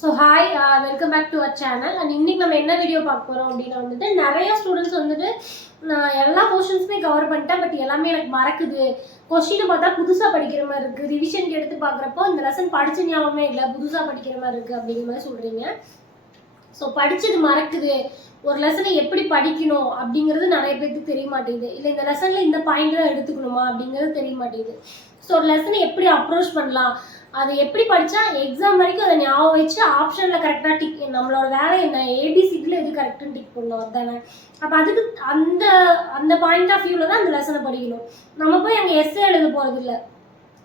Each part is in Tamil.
So hi welcome back to our channel. And இன்னைக்கு நம்ம என்ன வீடியோ பார்க்க போகிறோம் அப்படின்னா வந்துட்டு நிறைய ஸ்டூடெண்ட்ஸ் வந்துட்டு நான் எல்லா போர்ஷன்ஸுமே கவர் பண்ணிட்டேன், பட் எல்லாமே எனக்கு மறக்குது. கொஸ்டினை பார்த்தா புதுசாக படிக்கிற மாதிரி இருக்குது, ரிவிஷனுக்கு எடுத்து பார்க்குறப்போ இந்த லெசன் படித்த ஞாபகமே இல்லை, புதுசாக படிக்கிற மாதிரி இருக்குது அப்படிங்கிற மாதிரி சொல்கிறீங்க. ஸோ படித்தது மறக்குது, ஒரு லெசனை எப்படி படிக்கணும் அப்படிங்கிறது நிறைய பேருக்கு தெரிய மாட்டேங்குது. இல்லை இந்த லெசனில் இந்த பாயிண்ட் தான் எடுத்துக்கணுமா அப்படிங்கிறது தெரிய மாட்டேங்குது. ஸோ ஒரு லெசனை எப்படி அப்ரோச் பண்ணலாம், அதை எப்படி படித்தா எக்ஸாம் வரைக்கும் அதை ஞாபகம் வச்சு ஆப்ஷனில் கரெக்டாக டிக், நம்மளோட வேலை என்ன, ஏபிசிக்கில் எது கரெக்டுன்னு டிக் பண்ணணும் அதுதானே. அப்போ அதுக்கு அந்த அந்த பாயிண்ட் ஆஃப் வியூவில் தான் அந்த லெசனை படிக்கணும். நம்ம போய் அங்கே எஸ்ஸே எழுத போகிறது இல்லை,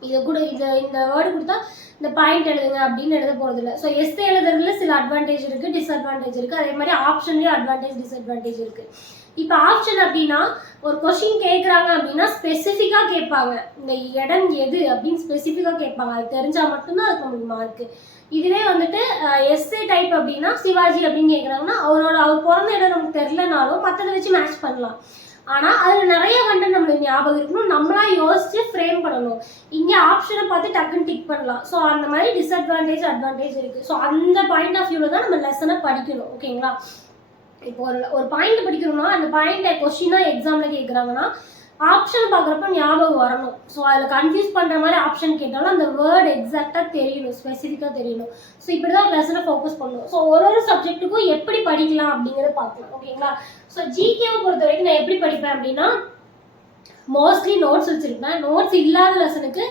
இதை கூட இந்த வேர்டு கொடுத்தா இந்த பாயிண்ட் எழுதுங்க அப்படின்னு எழுத போகிறது இல்லை. ஸோ எஸ்ஸே எழுதுறதுல சில அட்வான்டேஜ் இருக்குது, டிஸ்அட்வான்டேஜ் இருக்குது. அதே மாதிரி ஆப்ஷன்லேயும் அட்வான்டேஜ் டிஸ்அட்வான்டேஜ் இருக்குது. இப்போ ஆப்ஷன் அப்படின்னா ஒரு கொஸ்டின் கேட்குறாங்க அப்படின்னா ஸ்பெசிஃபிக்காக கேட்பாங்க, இந்த இடம் எது அப்படின்னு ஸ்பெசிஃபிக்காக கேட்பாங்க, அது தெரிஞ்சால் மட்டும்தான் அதுக்கு நம்மளுக்கு மார்க்கு. இதுவே வந்துட்டு எஸ்ஏ டைப் அப்படின்னா சிவாஜி அப்படின்னு கேட்குறாங்கன்னா அவர் பிறந்த இடம் நமக்கு தெரிலனாலும் மற்றதை வச்சு மேட்ச் பண்ணலாம். ஆனால் அதில் நிறைய கண்டென்ட் நம்மளுக்கு ஞாபகம் இருக்கணும், நம்மளா யோசிச்சு ஃப்ரேம் பண்ணணும். இங்கே ஆப்ஷனை பார்த்து டக்குன்னு டிக் பண்ணலாம். ஸோ அந்த மாதிரி டிஸ்அட்வான்டேஜ் அட்வான்டேஜ் இருக்குது. ஸோ அந்த பாயிண்ட் ஆஃப் வியூவில் தான் நம்ம லெசனை படிக்கணும். ஓகேங்களா? இப்போ ஒரு பாயிண்ட் படிக்கணும்னா அந்த பாயிண்ட் கொஸ்டினாக எக்ஸாமில் கேட்குறாங்கன்னா ஆப்ஷன் பார்க்குறப்ப ஞாபகம் வரணும். ஸோ அதில் கன்ஃபியூஸ் பண்ணுற மாதிரி ஆப்ஷன் கேட்டாலும் அந்த வேர்டு எக்ஸாக்டாக தெரியணும், ஸ்பெசிஃபிக்காக தெரியணும். ஸோ இப்படி தான் லெசனை ஃபோக்கஸ் பண்ணணும். ஸோ ஒரு சப்ஜெக்ட்டுக்கும் எப்படி படிக்கலாம் அப்படிங்கிறத பார்க்கலாம். ஓகேங்களா? ஸோ ஜிகேவை பொறுத்த வரைக்கும் நான் எப்படி படிப்பேன் அப்படின்னா மோஸ்ட்லி நோட்ஸ் வச்சுருப்பேன். நோட்ஸ் இல்லாத லெசனுக்கு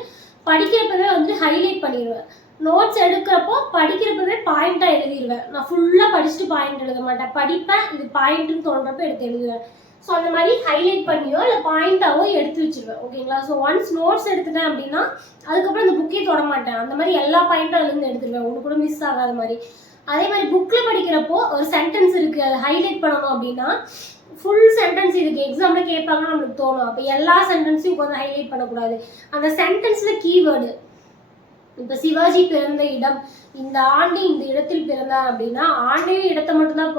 படிக்கிறப்பவே வந்து ஹைலைட் பண்ணிடுவேன். நோட்ஸ் எடுக்கிறப்போ படிக்கிறப்பவே பாயிண்டாக எழுதிடுவேன். நான் ஃபுல்லாக படிச்சுட்டு பாயிண்ட் எழுத மாட்டேன், படிப்பேன், இது பாயிண்ட்டுன்னு தோன்றப்ப எடுத்து எழுதுவேன். ஸோ அந்த மாதிரி ஹைலைட் பண்ணியோ இல்லை பாயிண்டாவோ எடுத்து வச்சுருவேன். ஓகேங்களா? ஸோ ஒன்ஸ் நோட்ஸ் எடுத்துட்டேன் அப்படின்னா அதுக்கப்புறம் இந்த புக்கே தொட மாட்டேன், அந்த மாதிரி எல்லா பாயிண்ட்டும் அதுலேருந்து எடுத்துருவேன், ஒன்று கூட மிஸ் ஆகாத மாதிரி. அதே மாதிரி புக்கில் படிக்கிறப்போ ஒரு சென்டென்ஸ் இருக்குது, அதை ஹைலைட் பண்ணணும் அப்படின்னா ஃபுல் சென்டென்ஸ் இதுக்கு எக்ஸாமில் கேட்பாங்கன்னு நம்மளுக்கு தோணும். அப்போ எல்லா சென்டென்ஸையும் கொஞ்சம் ஹைலைட் பண்ணக்கூடாது. அந்த சென்டென்ஸில் கீவேர்டு, இப்போ சிவாஜி பிறந்த இடம், இந்த ஆண்டு இந்த இடத்தில் பிறந்தார் அப்படின்னா ஆண்டையும் இடத்தை மட்டும்தான்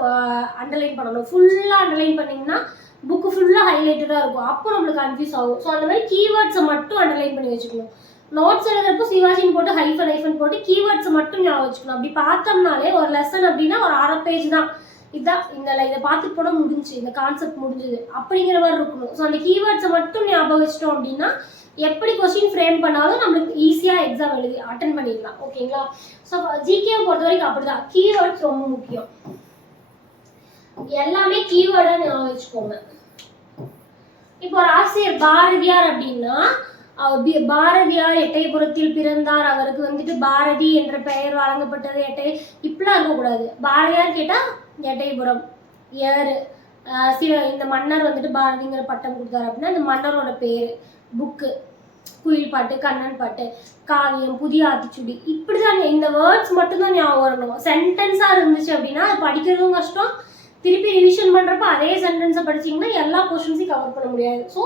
அண்டர்லைன் பண்ணணும். ஃபுல்லாக அண்டர்லைன் பண்ணிங்கன்னா புக்கு ஃபுல்லாக ஹைலைட்டடாக இருக்கும், அப்போ நம்மளுக்கு கன்ஃபியூஸ் ஆகும். ஸோ அந்த மாதிரி கீவேர்ட்ஸை மட்டும் அண்டர்லைன் பண்ணி வச்சுக்கணும். நோட்ஸ் எழுதுறப்போ சிவாஜின்னு போட்டு ஹைஃபன் போட்டு கீவேர்ட்ஸை மட்டும் ஞாபகம் வச்சுக்கணும். அப்படி பார்த்தோம்னாலே ஒரு லெசன் அப்படின்னா ஒரு 1/2 பேஜ் தான், இதுதான் இதை பார்த்துட்டு போட முடிஞ்சு, இந்த கான்செப்ட் முடிஞ்சுது அப்படிங்கிற மாதிரி இருக்கணும். ஸோ அந்த கீவேர்ட்ஸை மட்டும் ஞாபகம் வச்சிட்டோம் அப்படின்னா எப்படி கொஸ்டின் ஃப்ரேம் பண்ணாலும் நம்மளுக்கு ஈஸியாக எக்ஸாம் எழுதி அட்டன் பண்ணிடலாம். ஓகேங்களா? ஸோ ஜிகேவை பொறுத்த வரைக்கும் அப்படிதான், கீவேர்ட்ஸ் ரொம்ப முக்கியம். எல்லாமே கீவேர்டாக ஞாபகம் வச்சுக்கோங்க. இப்போ ஒரு ஆசிரியர் பாரதியார் அப்படின்னா பாரதியார் எட்டயபுரத்தில் பிறந்தார், அவருக்கு வந்துட்டு பாரதி என்ற பெயர் வழங்கப்பட்டது, இப்படிலாம் இருக்கக்கூடாது. பாரதியார் கேட்டால் எட்டயபுரம், ஏறு, இந்த மன்னர் வந்துட்டு பாரதிங்கிற பட்டம் கொடுத்தாரு அப்படின்னா இந்த மன்னரோட பேர், புக்கு, குயில் பாட்டு, கண்ணன் பாட்டு, காவியம், புதிய ஆத்திச்சுடி, இப்படிதான் இந்த வேர்ட்ஸ் மட்டும்தான் ஞாபகம் வரணும். சென்டென்ஸாக இருந்துச்சு அப்படின்னா அது படிக்கிறதும் கஷ்டம், திருப்பி ரிவிஷன் பண்ணுறப்ப அதே சென்டென்ஸை படிச்சிங்கன்னா எல்லா கொஸ்டின்ஸையும் கவர் பண்ண முடியாது. ஸோ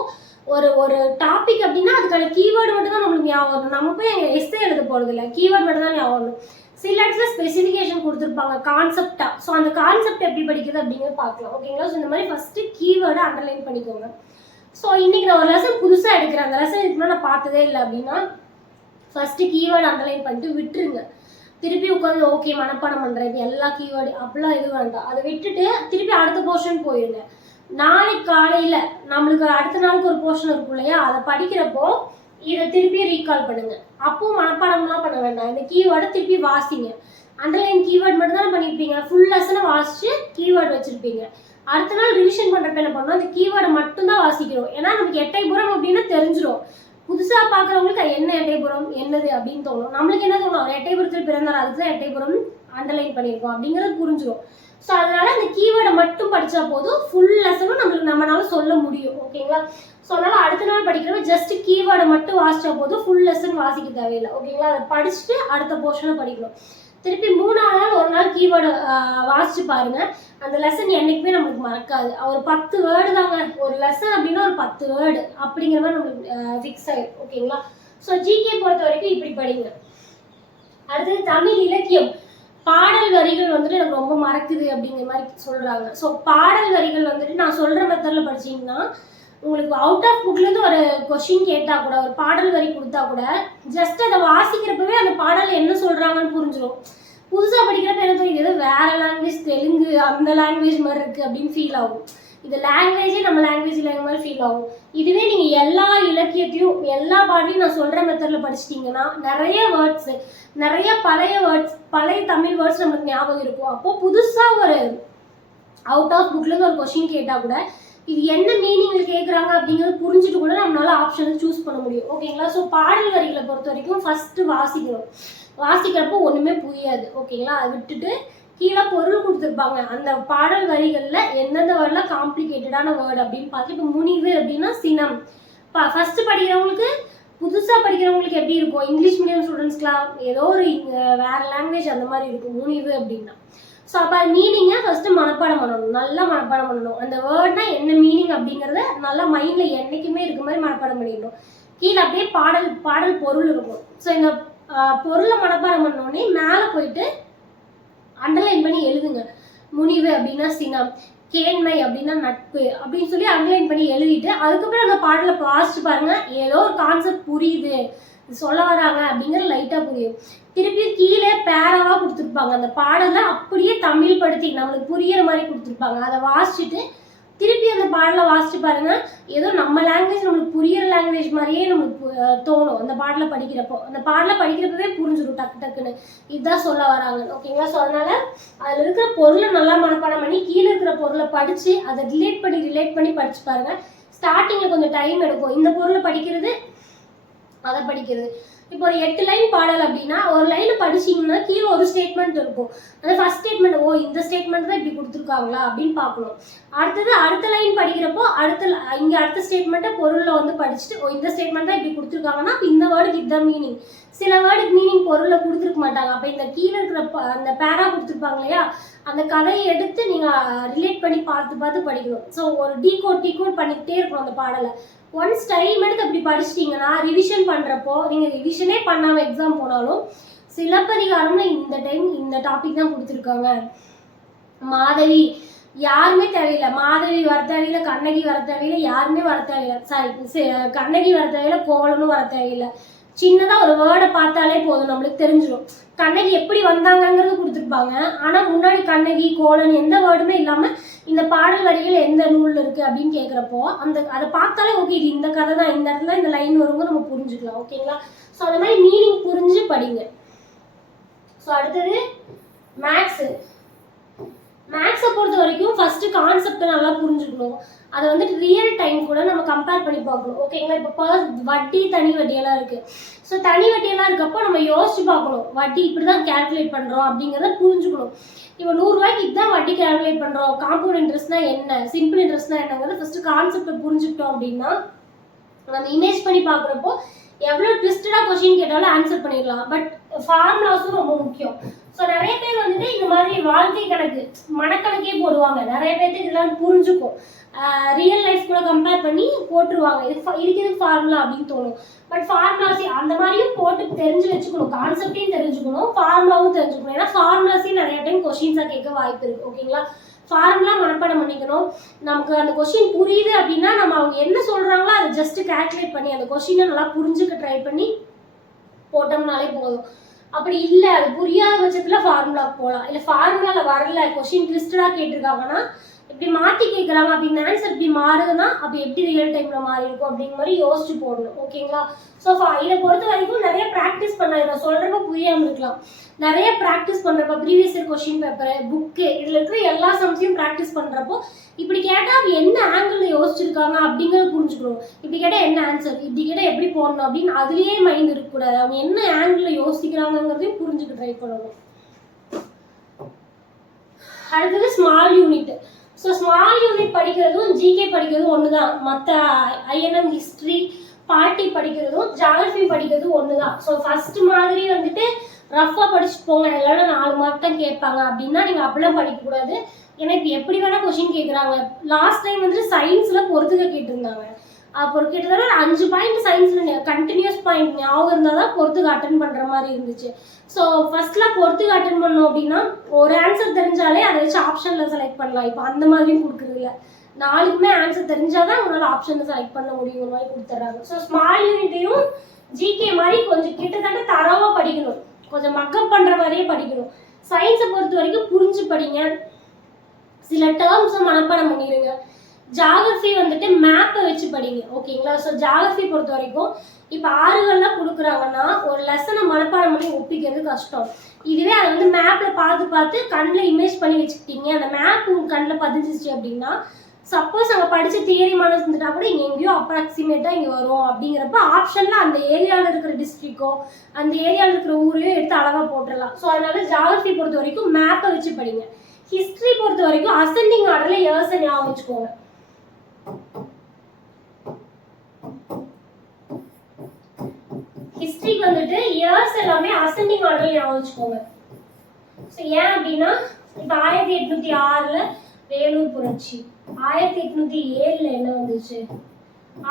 ஒரு டாபிக் அப்படின்னா அதுக்கான கீவேர்டு மட்டும் தான் நம்மளுக்கு ஞாபகம் வரணும். நம்ம போய் அங்கே எஸ்ஸே எழுத போகிறது இல்லை, கீவேர்டு மட்டும் தான் ஞாபகம் வரணும். சில இடத்துல ஸ்பெசிஃபிகேஷன் கொடுத்துருப்பாங்க கான்செப்டாக, ஸோ அந்த கான்செப்ட் எப்படி படிக்கிறது அப்படிங்கிறத பார்க்கலாம். ஓகேங்களா? ஸோ இந்த மாதிரி ஃபஸ்ட்டு கீவேர்டை அண்டர்லைன் பண்ணிக்கோங்க. ஸோ இன்றைக்கி நான் ஒரு லெசன் புதுசாக எடுக்கிறேன், அந்த லெசன் இதுக்கு நான் பார்த்ததே இல்லை அப்படின்னா ஃபஸ்ட்டு கீவேர்டு அண்டர்லைன் பண்ணிட்டு விட்டுருங்க. திருப்பி உட்காந்து ஓகே மனப்பாடம் பண்ணுறது எல்லா கீவேர்டு அப்படிலாம் எதுவும் வேண்டாம், அதை விட்டுட்டு திருப்பி அடுத்த போர்ஷன் போயிடுங்க. நாளைக்கு காலையில் நம்மளுக்கு அடுத்த நாளுக்கு ஒரு போர்ஷன் இருக்கும் இல்லையா, அதை படிக்கிறப்போ இதை திருப்பி ரீகால் பண்ணுங்க. அப்பவும் மனப்பாடம்லாம் பண்ண வேண்டாம், இந்த கீவேர்டை திருப்பி வாசிங்க. அண்டர்லைன் கீவேர்டு மட்டும் தானே பண்ணியிருப்பீங்க, ஃபுல் லெசனை வாசிச்சு கீவேர்டு வச்சுருப்பீங்க. அடுத்த நாள் ரிவிஷன் பண்ணுறப்ப என்ன பண்ணணும், அந்த கீவேர்டை மட்டும்தான் வாசிக்கிறோம். ஏன்னா நமக்கு எட்டயபுரம் அப்படின்னா தெரிஞ்சிடும். புதுசாக பார்க்குறவங்களுக்கு என்ன எட்டயபுரம் என்னது அப்படின்னு தோணும், நம்மளுக்கு என்ன தோணும், அவர் எட்டயபுரத்தில் பிறந்தார், அதுக்கு தான் எட்டயபுரம் அண்டர்லைன் பண்ணியிருக்கோம் அப்படிங்கிறது புரிஞ்சிடும். ஸோ அதனால அந்த கீவேர்டை மட்டும் படித்தா போதும், ஃபுல் லெசனும் நம்மளால சொல்ல முடியும். ஓகேங்களா? ஸோ அதனால் அடுத்த நாள் படிக்கிறப்ப ஜஸ்ட் கீவேர்டை மட்டும் வாசித்தா போதும், ஃபுல் லெசன் வாசிக்க தேவையில்லை. ஓகேங்களா? அதை படிச்சுட்டு அடுத்த போர்ஷனை படிக்கணும். திருப்பி 3ஆவது நாள் ஒரு நாள் கீவேர்டை வாசிச்சு பாருங்கள், அந்த லெசன் என்றைக்குமே நம்மளுக்கு மறக்காது. ஒரு 10 வேர்டு தாங்க ஒரு லெசன் அப்படின்னா, ஒரு 10 வேர்டு அப்படிங்கிற மாதிரி நம்மளுக்கு ஃபிக்ஸ் ஆகிடும். ஓகேங்களா? ஸோ ஜிகே பொறுத்த வரைக்கும் இப்படி படிங்க. அடுத்தது தமிழ் இலக்கியம், பாடல் வரிகள் வந்துட்டு எனக்கு ரொம்ப மறக்குது அப்படிங்கிற மாதிரி சொல்கிறாங்க. ஸோ பாடல் வரிகள் வந்துட்டு நான் சொல்கிற மெத்தடில் படிச்சிங்கன்னா உங்களுக்கு அவுட் ஆஃப் புக்லேருந்து ஒரு கொஸ்டின் கேட்டால் கூட, ஒரு பாடல் வரி கொடுத்தா கூட ஜஸ்ட் அதை வாசிக்கிறப்பவே அந்த பாடல் என்ன சொல்கிறாங்கன்னு புரிஞ்சிடும். புதுசாக படிக்கிற இது ஏதோ வேற லாங்குவேஜ் தெலுங்கு அந்த லாங்குவேஜ் மாதிரி இருக்குது அப்படின்னு ஃபீல் ஆகும். இது லாங்குவேஜே நம்ம லாங்குவேஜ் மாதிரி ஃபீல் ஆகும். இதுவே நீங்கள் எல்லா இலக்கியத்தையும் எல்லா பாட்டையும் நான் சொல்கிற மெத்தடில் படிச்சிட்டிங்கன்னா நிறைய வேர்ட்ஸு, நிறைய பழைய வேர்ட்ஸ், பழைய தமிழ் வேர்ட்ஸ் நமக்கு ஞாபகம் இருக்கும். அப்போது புதுசாக ஒரு அவுட் ஆஃப் புக்லேருந்து ஒரு கொஷின் கேட்டால் கூட இது என்ன மீனிங்கில் கேட்குறாங்க அப்படிங்கிறது புரிஞ்சுட்டு கூட நம்மளால ஆப்ஷனை சூஸ் பண்ண முடியும். ஓகேங்களா? ஸோ பாடல் வரிகளை பொறுத்த வரைக்கும் ஃபஸ்ட்டு வாசிக்கிறோம். வாசிக்கிறப்போ ஒன்றுமே புரியாது. ஓகேங்களா? அதை விட்டுட்டு கீழே பொருள் கொடுத்துருப்பாங்க. அந்த பாடல் வரிகளில் எந்தெந்த வேர்டில் காம்ப்ளிகேட்டடான வேர்டு அப்படின்னு பார்த்து, இப்போ முனிவு அப்படின்னா சினம். ஃபஸ்ட்டு படிக்கிறவங்களுக்கு, புதுசாக படிக்கிறவங்களுக்கு எப்படி இருக்கும், இங்கிலீஷ் மீடியம் ஸ்டூடெண்ட்ஸ்க்குலாம் ஏதோ ஒரு வேறு லாங்குவேஜ் அந்த மாதிரி இருக்கும் முனிவு அப்படின்னா. ஸோ அப்போ அது மீனிங்கை ஃபஸ்ட்டு மனப்பாடம் பண்ணணும், நல்லா மனப்பாடம் பண்ணணும். அந்த வேர்ட்னா என்ன மீனிங் அப்படிங்கிறத நல்லா மைண்டில் என்றைக்குமே இருக்க மாதிரி மனப்பாடம் பண்ணிடணும். கீழே அப்படியே பாடல் பொருள் இருக்கும். ஸோ இந்த பொருளை மனப்பாடம் பண்ணோடனே மேலே போயிட்டு அண்டர்லைன் பண்ணி எழுதுங்க. முனிவு அப்படின்னா சினம், கேண்மை அப்படின்னா நட்பு அப்படின்னு சொல்லி அண்டர்லைன் பண்ணி எழுதிட்டு அதுக்கப்புறம் அந்த பாடலை வாசிச்சு பாருங்க. ஏதோ ஒரு கான்செப்ட் புரியுது, சொல்ல வராங்க அப்படிங்கிறது லைட்டாக புரியும். திருப்பி கீழே பேராவாக கொடுத்துருப்பாங்க. அந்த பாடலை அப்படியே தமிழ் படுத்தி நம்மளுக்கு புரியிற மாதிரி கொடுத்துருப்பாங்க. அதை வாசிச்சுட்டு திருப்பி அந்த பாடலை வாசிச்சு பாருங்க. ஏதோ நம்ம லாங்குவேஜ் நம்மளுக்கு புரியிற லாங்குவேஜ் மாதிரியே நம்மளுக்கு தோணும் அந்த பாடலை படிக்கிறப்போ. அந்த பாடலை படிக்கிறப்பவே புரிஞ்சிடும் டக்குன்னு இதுதான் சொல்ல வராங்க. ஓகேங்களா? ஸோ அதனால அதில் இருக்கிற பொருளை நல்லா மனப்பாடம் பண்ணி கீழே இருக்கிற பொருளை படித்து அதை ரிலேட் பண்ணி படிச்சு பாருங்க. ஸ்டார்டிங்கில் கொஞ்சம் டைம் எடுக்கும் இந்த பொருளை படிக்கிறது அதை படிக்கிறது. இப்போ ஒரு 8 லைன் பாடல் அப்படின்னா ஒரு லைனை படிச்சிங்கன்னா கீழே ஒரு ஸ்டேட்மெண்ட் இருக்கும். அந்த ஃபர்ஸ்ட் ஸ்டேட்மெண்ட், ஓ இந்த ஸ்டேட்மெண்ட் தான் இப்படி கொடுத்துருக்காங்களா அப்படின்னு பார்க்கணும். அடுத்த லைன் படிக்கிறப்போ அடுத்த ஸ்டேட்மெண்ட்டை பொருளில் வந்து படிச்சுட்டு, ஓ இந்த ஸ்டேட்மெண்ட் தான் இப்படி கொடுத்துருக்காங்கன்னா அப்போ இந்த வேர்டுக்கு இதுதான் மீனிங். சில வேர்டுக்கு மீனிங் பொருளில் கொடுத்துருக்க மாட்டாங்க. அப்போ இந்த கீழே இருக்கிற அந்த பேரா கொடுத்துருப்பாங்க இல்லையா, அந்த கதையை எடுத்து நீங்கள் ரிலேட் பண்ணி பார்த்து படிக்கணும். ஸோ ஒரு டீகோட் பண்ணிக்கிட்டே இருக்கணும் அந்த பாடலை. ஒன்ஸ் டைம் எடுத்து அப்படி படிச்சிட்டிங்கன்னா ரிவிஷன் பண்ணுறப்போ, நீங்கள் ரிவிஷனே பண்ணாமல் எக்ஸாம் போனாலும் சிலப்பதிகாரம்ல இந்த டைம் இந்த டாபிக் தான் கொடுத்துருக்காங்க, மாதவி யாருமே தேவையில்லை, மாதவி வர தேவையில்லை, கண்ணகி வர தேவையில்லை, யாருமே வர தேவையில்லை, கண்ணகி வர தேவையில்லை, கோவலனும் வர தேவையில்லை. சின்னதாக ஒரு வேர்டை பார்த்தாலே போதும், நம்மளுக்கு தெரிஞ்சிடும். கண்ணகி எப்படி வந்தாங்கங்கிறது கொடுத்துருப்பாங்க. ஆனால் முன்னாடி கண்ணகி கோவலன் எந்த வேர்டுமே இல்லாமல் இந்த பாடல் வரிகள் எந்த நூலில் இருக்குது அப்படின்னு கேட்குறப்போ அதை பார்த்தாலே ஓகே இது இந்த கதை தான், இந்த இடத்துல இந்த லைன் வருங்க நம்ம புரிஞ்சுக்கலாம். ஓகேங்களா? ஸோ அந்த மாதிரி மீனிங் புரிஞ்சு படிங்க. ஸோ அடுத்தது மேக்ஸை பொறுத்த வரைக்கும் ஃபஸ்ட்டு கான்செப்டை நல்லா புரிஞ்சுக்கணும். அதை வந்துட்டு ரியல் டைம் கூட நம்ம கம்பேர் பண்ணி பார்க்கணும். ஓகேங்களா? இப்போ வட்டி தனி வட்டியெல்லாம் இருக்குது. ஸோ தனி வட்டியெல்லாம் இருக்கப்போ நம்ம யோசிச்சு பார்க்கணும், வட்டி இப்படி தான் கேல்குலேட் பண்ணுறோம் அப்படிங்கிறத புரிஞ்சுக்கணும். இப்போ 100 ரூபாய்க்கு இதுதான் வட்டி கேல்குலேட் பண்ணுறோம், காம்பவுண்ட் இன்ட்ரெஸ்ட்னா என்ன, சிம்பிள் இன்ட்ரெஸ்ட்னா என்னங்கிறது ஃபஸ்ட்டு கான்செப்டை புரிஞ்சுக்கிட்டோம் அப்படின்னா நம்ம இமேஜ் பண்ணி பார்க்குறப்போ எவ்வளோ ட்விஸ்டடாக கொஷின் கேட்டாலும் ஆன்சர் பண்ணிடலாம். பட் ஃபார்முலாஸும் ரொம்ப முக்கியம். ஸோ நிறைய பேர் வந்துட்டு இந்த மாதிரி வாழ்க்கை கணக்கு மனக்கணக்கே போடுவாங்க. நிறைய பேருக்கு இதெல்லாம் புரிஞ்சுக்கும், ரியல் லைஃப் கூட கம்பேர் பண்ணி போட்டுருவாங்க. இதுக்கு ஃபார்முலா அப்படின்னு தோணும். பட் ஃபார்முலாஸே அந்த மாதிரியும் போட்டு தெரிஞ்சு வச்சுக்கணும், கான்செப்டையும் தெரிஞ்சுக்கணும், ஃபார்முலாவும் தெரிஞ்சுக்கணும். ஏன்னா ஃபார்முலாஸே நிறைய டைம் கொஷின்ஸாக கேட்க வாய்ப்பு இருக்குது. ஓகேங்களா? ஃபார்முலா மனப்பாடம் பண்ணிக்கணும். நமக்கு அந்த கொஷின் புரியுது அப்படின்னா நம்ம அவங்க என்ன சொல்கிறாங்களோ அதை ஜஸ்ட்டு கேல்குலேட் பண்ணி அந்த கொஷினை நல்லா புரிஞ்சுக்க ட்ரை பண்ணி போட்டோம்னாலே போதும். அப்படி இல்லை அது புரியாத பட்சத்தில் ஃபார்முலா போகலாம். இல்லை ஃபார்முலாவில் வரல, கொஷின் ட்விஸ்டடாக கேட்டிருக்காங்கன்னா இப்படி மாற்றி கேட்குறாங்க அப்படின்னு ஆன்சர் இப்படி மாறுதுன்னா அப்போ எப்படி ரியல் டைமில் மாறி இருக்கும் அப்படிங்கிற மாதிரி யோசிச்சு போடணும். ஓகேங்களா? ஸோ இதை பொறுத்த வரைக்கும் நிறைய ப்ராக்டிஸ் பண்ண, இதை சொல்கிறப்ப புரியாமல் இருக்கலாம். நிறைய ப்ராக்டிஸ் பண்ணுறப்ப previous year question paper, book, இதில் இருக்கிற எல்லா சம்ஸையும் ப்ராக்டிஸ் பண்ணுறப்போ இப்படி கேட்டால் அவங்க என்ன ஆங்கிளில் யோசிச்சிருக்காங்க அப்படிங்கிறது புரிஞ்சுக்கணும். இப்படி கேட்டால் என்ன ஆன்சர், இப்படி கேட்டால் எப்படி போடணும் அப்படின்னு அதுலேயே மைண்ட் இருக்கக்கூடாது. அவங்க என்ன ஆங்கிளில் யோசிக்கிறாங்கிறதையும் புரிஞ்சுக்க ட்ரை பண்ணணும். அடுத்தது small unit. So small unit படிக்கிறதும் ஜிகே படிக்கிறதும் ஒன்று தான். மற்ற ஐஎன்எம் ஹிஸ்ட்ரி பார்ட்டி படிக்கிறதும் ஜாகிரஃபி படிக்கிறதும் ஒன்று தான். ஸோ ஃபஸ்ட்டு மாதிரி வந்துட்டு ரஃபாக படிச்சுட்டு போங்க, இல்லைன்னா 4 மார்க் தான் கேட்பாங்க அப்படின்னா நீங்கள் அப்படிலாம் படிக்கக்கூடாது. ஏன்னா இப்போ எப்படி வேணால் கொஷின் கேட்குறாங்க. லாஸ்ட் டைம் வந்துட்டு சயின்ஸில் பொறுத்துக்க கேட்டிருந்தாங்க. அப்போ கிட்டத்தட்ட 5 பாயிண்ட் சயின்ஸில் கண்டினியூஸ் பாயிண்ட் ஞாபகம் இருந்தால் தான் பொறுத்துக்கு அட்டன் பண்ணுற மாதிரி இருந்துச்சு. ஸோ ஃபஸ்ட்டில் பொறுத்துக்கு அட்டன் பண்ணோம் அப்படின்னா ஒரு ஆன்சர் தெரிஞ்சாலே அதை வச்சு ஆப்ஷனில் செலக்ட் பண்ணலாம். இப்போ அந்த மாதிரியும் கொடுக்குறதில்ல, 4க்குமே ஆன்சர் தெரிஞ்சால் தான் உங்களால் ஆப்ஷனில் செலக்ட் பண்ண முடியும், ஒரு மாதிரி கொடுத்துட்றாங்க. ஸோ ஸ்மால் யூனிட்டையும் ஜிகே மாதிரி கொஞ்சம் கிட்டத்தட்ட தரவாக படிக்கணும், கொஞ்சம் மக்கப் பண்ணுற மாதிரியே படிக்கணும். சயின்ஸை பொறுத்த வரைக்கும் புரிஞ்சு படிங்க, சில டேர்ம்ஸை மனப்பாடம் பண்ணிடுங்க. ஜாகிரஃபி வந்துட்டு மேப்பை வச்சு படிங்க. ஓகேங்களா? ஸோ ஜாகிரஃபி பொறுத்த வரைக்கும் இப்போ ஆறுகள்லாம் கொடுக்குறாங்கன்னா ஒரு லெசனை மனப்பாடம் பண்ணி ஒப்பிக்கிறது கஷ்டம். இதுவே அதை வந்து மேப்பில் பார்த்து பார்த்து கண்ணில் இமேஜ் பண்ணி வச்சுக்கிட்டீங்க, அந்த மேப் உங்கள் கண்ணில் பதிஞ்சிச்சு அப்படின்னா சப்போஸ் அங்கே படித்த தியரி மாதிரி இருந்துட்டா கூட இங்கே எங்கேயோ அப்ராக்சிமேட்டாக இங்கே வரும். அப்படிங்கிறப்ப ஆப்ஷனில் அந்த ஏரியாவில் இருக்கிற டிஸ்ட்ரிக்டோ அந்த ஏரியாவில் இருக்கிற ஊரையோ எடுத்து அழகாக போட்டுடலாம். ஸோ அதனால ஜாகிரஃபி பொறுத்த வரைக்கும் மேப்பை வச்சு படிங்க. ஹிஸ்ட்ரி பொறுத்த வரைக்கும் அசெண்டிங் ஆர்டரில் இயர்ஸை ஞாபகம் வச்சுக்கோங்க. ஹிஸ்டரிக்கு வந்துட்டு இயர்ஸ் எல்லாமே அசெண்டிங் ஆர்டர்ல ஞாபகம் வச்சுக்கோங்க. ஸோ ஏன் அப்படின்னா இப்போ 1806ல் வேலூர் புரட்சி, 1807ல் என்ன வந்துச்சு,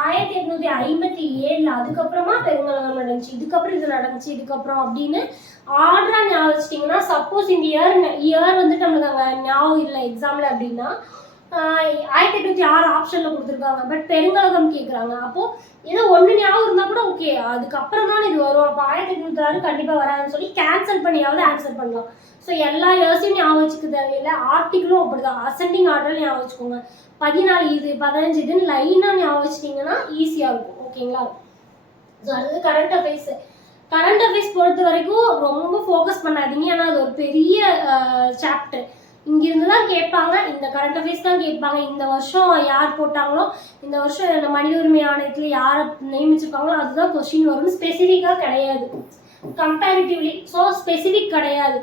1857ல் அதுக்கப்புறமா பெருங்கலகம் நடந்துச்சு, இதுக்கப்புறம் இது நடந்துச்சு, இதுக்கப்புறம் அப்படின்னு ஆர்டரா ஞாபகம் வச்சிட்டிங்கன்னா சப்போஸ் இந்த இயர் வந்துட்டு நம்மளுக்கு அங்கே ஞாபகம் இல்லை எக்ஸாமில் அப்படின்னா 1806 ஆப்ஷனில் கொடுத்துருக்காங்க, பட் பெருங்கலகம் கேட்குறாங்க. அப்போது ஏதோ ஒன்று ஞாபகம் இருந்தால் கூட ஓகே, அதுக்கப்புறம் தான் இது வரும், அப்போ 1806 கண்டிப்பாக வராதுன்னு சொல்லி கேன்சல் பண்ணியாவது ஆன்சர் பண்ணலாம். ஸோ எல்லா இயர்ஸையும் ஞாபகம் வச்சுக்க தேவையில்லை. ஆர்டிகிளும் அப்படி தான் அசெண்டிங் ஆர்டரில் ஞாபகம் வச்சுக்கோங்க. 14 இது 15 இதுன்னு லைனாக ஞாபகம் வச்சிட்டிங்கன்னா ஈஸியாக இருக்கும். ஓகேங்களா? ஸோ அடுத்தது கரண்ட் அஃபேர்ஸ். கரண்ட் அஃபேர்ஸ் பொறுத்த வரைக்கும் ரொம்ப ஃபோக்கஸ் பண்ணாதீங்க, ஏன்னா அது ஒரு பெரிய சாப்டர். இங்கிருந்து தான் கேட்பாங்க, இந்த கரண்ட் அஃபேர்ஸ் தான் கேட்பாங்க. இந்த வருஷம் யார் போட்டாங்களோ, இந்த வருஷம் இந்த மனித உரிமை ஆணையத்தில் யாரை நியமிச்சிருக்காங்களோ அதுதான் கொஸ்டின் வரும். ஸ்பெசிஃபிக்காக கிடையாது, கம்பேரிட்டிவ்லி. ஸோ ஸ்பெசிஃபிக் கிடையாது.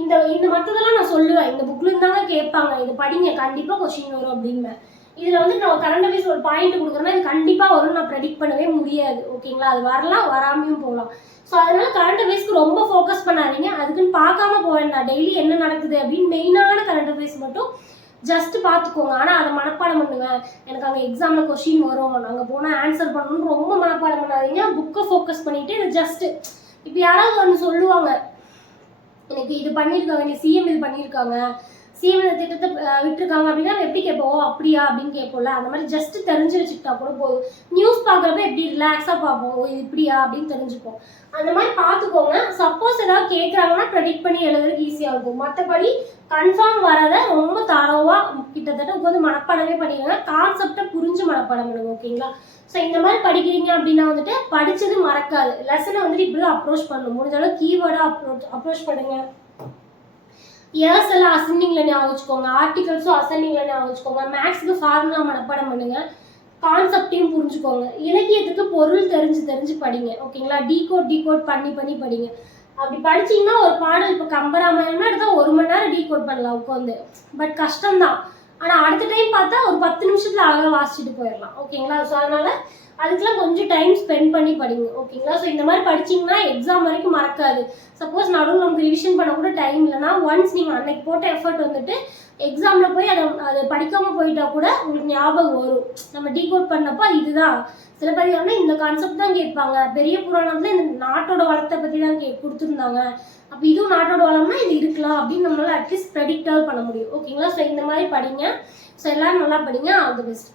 இந்த இந்த மற்றதெல்லாம் நான் சொல்லுவேன், இந்த புக்கில் இருந்தாங்க கேட்பாங்க, இது படிங்க கண்டிப்பாக கொஸ்டின் வரும் அப்படின்னு. இதில் வந்து நான் கரண்ட் அஃபேர்ஸ் ஒரு பாயிண்ட் கொடுக்குறேன்னா இது கண்டிப்பாக வரும்னு நான் ப்ரெடிக்ட் பண்ணவே முடியாது. ஓகேங்களா? அது வரலாம், வராமையும் போகலாம். ஸோ அதனால கரண்ட் அஃபேர்ஸ்க்கு ரொம்ப ஃபோக்கஸ் பண்ணாதீங்க, அதுக்குன்னு பார்க்காம போவேன். நான் டெய்லி என்ன நடக்குது அப்படின்னு மெயினான கரண்ட் அஃபேர்ஸ் மட்டும் ஜஸ்ட் பார்த்துக்கோங்க. ஆனால் அதை மனப்பாடம் பண்ணுவேன், எனக்கு அங்கே எக்ஸாமில் கொஸ்டின் வரும், நாங்கள் போனால் ஆன்சர் பண்ணணும்னு ரொம்ப மனப்பாடம் பண்ணாதீங்க. புக்கை ஃபோக்கஸ் பண்ணிவிட்டு இது ஜஸ்ட்டு இப்போ யாராவது ஒன்று சொல்லுவாங்க, எனக்கு இது பண்ணியிருக்காங்க, நீ சிஎம் இது பண்ணியிருக்காங்க, சிஎம் இந்த திட்டத்தை விட்டுருக்காங்க அப்படின்னா எப்படி கேட்போம், அப்படியா அப்படின்னு கேட்போம்ல. அந்த மாதிரி ஜஸ்ட் தெரிஞ்சு வச்சுக்கிட்டா கூட போதும். நியூஸ் பார்க்குறப்ப எப்படி ரிலாக்ஸாக பார்ப்போம், இது இப்படியா அப்படின்னு தெரிஞ்சுப்போம். அந்த மாதிரி பார்த்துக்கோங்க. சப்போஸ் ஏதாவது கேட்குறாங்கன்னா ப்ரெடிக்ட் பண்ணி எழுதுறதுக்கு ஈஸியாக இருக்கும். மற்றபடி கன்ஃபார்ம் வரதை ரொம்ப தரவாக கிட்டத்தட்ட உட்காந்து மனப்பாடமே பண்ணிடுங்க. கான்செப்டை புரிஞ்சு மனப்பாடம் பண்ணுங்க. ஓகேங்களா? ஸோ இந்த மாதிரி படிக்கிறீங்க அப்படின்னா வந்துட்டு படித்தது மறக்காது. லெசனை வந்துட்டு இப்படி தான் அப்ரோச் பண்ணணும். முடிஞ்ச அளவு கீவேர்டாக அப்ரோச் பண்ணுங்க. இயர்ஸ் எல்லாம் அசெண்டிங்கில் ஞாபகம் வச்சுக்கோங்க, ஆர்டிகல்ஸும் அசெண்டிங்கில் ஞாபகம் வச்சுக்கோங்க. மேக்ஸுக்கு ஃபார்முலா மனப்பாடம் பண்ணுங்க, கான்செப்டையும் புரிஞ்சுக்கோங்க. இலக்கியத்துக்கு பொருள் தெரிஞ்சு படிங்க. ஓகேங்களா? டீகோட் பண்ணி படிங்க. அப்படி படிச்சிங்கன்னா ஒரு பாடல் இப்போ கம்பராமாயணம்னா எடுத்தால் 1 மணி நேரம் டீகோட் பண்ணலாம் உட்காந்து, பட் கஷ்டம்தான். ஆனால் அடுத்த டைம் பார்த்தா ஒரு 10 நிமிஷத்தில் அழகாக வாசிச்சுட்டு போயிடலாம். ஓகேங்களா? ஸோ அதனால் அதுக்கெல்லாம் கொஞ்சம் டைம் ஸ்பெண்ட் பண்ணி படிங்க. ஓகேங்களா? ஸோ இந்த மாதிரி படிச்சிங்கன்னா எக்ஸாம் வரைக்கும் மறக்காது. சப்போஸ் நடுவில் நமக்கு ரிவிஷன் பண்ண கூட டைம் இல்லைனா ஒன்ஸ் நீங்கள் அன்னைக்கு போட்ட எஃபர்ட் வந்துட்டு எக்ஸாமில் போய் அதை படிக்காமல் போயிட்டா கூட உங்களுக்கு ஞாபகம் வரும். நம்ம டீகோட் பண்ணப்போ இதுதான் சிலப்பதிகாரம்னா இந்த கான்செப்ட் தான் கேட்பாங்க, பெரிய புராணத்தில் இந்த நாட்டோட வளத்தை பற்றி தான் கொடுத்துருந்தாங்க, அப்போ இதுவும் நாட்டோட வளம்னா இது இருக்கலாம் அப்படின்னு நம்மளால அட்லீஸ்ட் ப்ரெடிக்டாக பண்ண முடியும். ஓகேங்களா? ஸோ இந்த மாதிரி படிங்க. ஸோ எல்லோரும் நல்லா படிங்க. All the best.